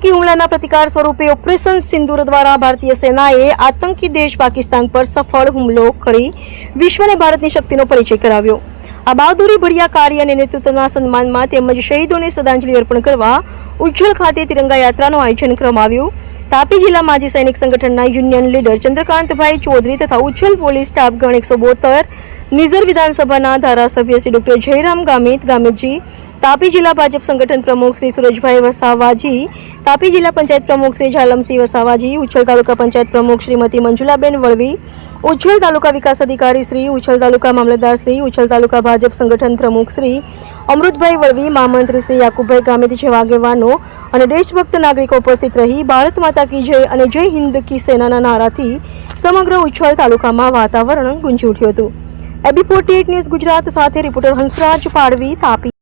આતંકી હુમલાના પ્રતિકાર સ્વરૂપે ઓપરેશન સિંદૂર દ્વારા ભારતીય સેનાએ આતંકી દેશ પાકિસ્તાન પર સફળ હુમલો કરી વિશ્વને ભારતની શક્તિનો પરિચય કરાવ્યો। આ બહાદુરી ભર્યા કાર્ય અને નેતૃત્વના સન્માનમાં તેમજ શહીદોને શ્રદ્ધાંજલિ અર્પણ કરવા ઉજ્જૈન ખાતે તિરંગા યાત્રાનું આયોજન કરવામાં આવ્યું। તાપી જિલ્લા માજી સૈનિક સંગઠનના યુનિયન લીડર ચંદ્રકાંતભાઈ ચૌધરી તથા ઉજ્જૈન પોલીસ સ્ટાફગણ 172, નિઝર વિધાનસભાના ધારાસભ્ય શ્રી ડોક્ટર જયરામ ગામિતજી, તાપી જિલ્લા ભાજપ સંગઠન પ્રમુખ શ્રી સુરજભાઈ વસાવાજી, તાપી જિલ્લા પંચાયત પ્રમુખ શ્રી ઝાલમસિંહ વસાવાજી, ઉચ્છલ તાલુકા પંચાયત પ્રમુખ શ્રીમતી મંજુલાબેન વળવી, ઉચ્છલ તાલુકા વિકાસ અધિકારી શ્રી, ઉચ્છલ તાલુકા મામલતદાર શ્રી, ઉચ્છલ તાલુકા ભાજપ સંગઠન પ્રમુખ શ્રી અમૃતભાઈ વળવી, મહામંત્રી શ્રી યાકુબભાઈ ગામિત જેવા આગેવાનો અને દેશભક્ત નાગરિકો ઉપસ્થિત રહી ભારત માતા કી જય અને જય હિન્દ કી સેનાના નારાથી સમગ્ર ઉચ્છલ તાલુકામાં વાતાવરણ ગુંજી ઉઠ્યું હતું। AB48 ન્યૂઝ ગુજરાત સાથે રિપોર્ટર હંસરાજ પાડવી, તાપી।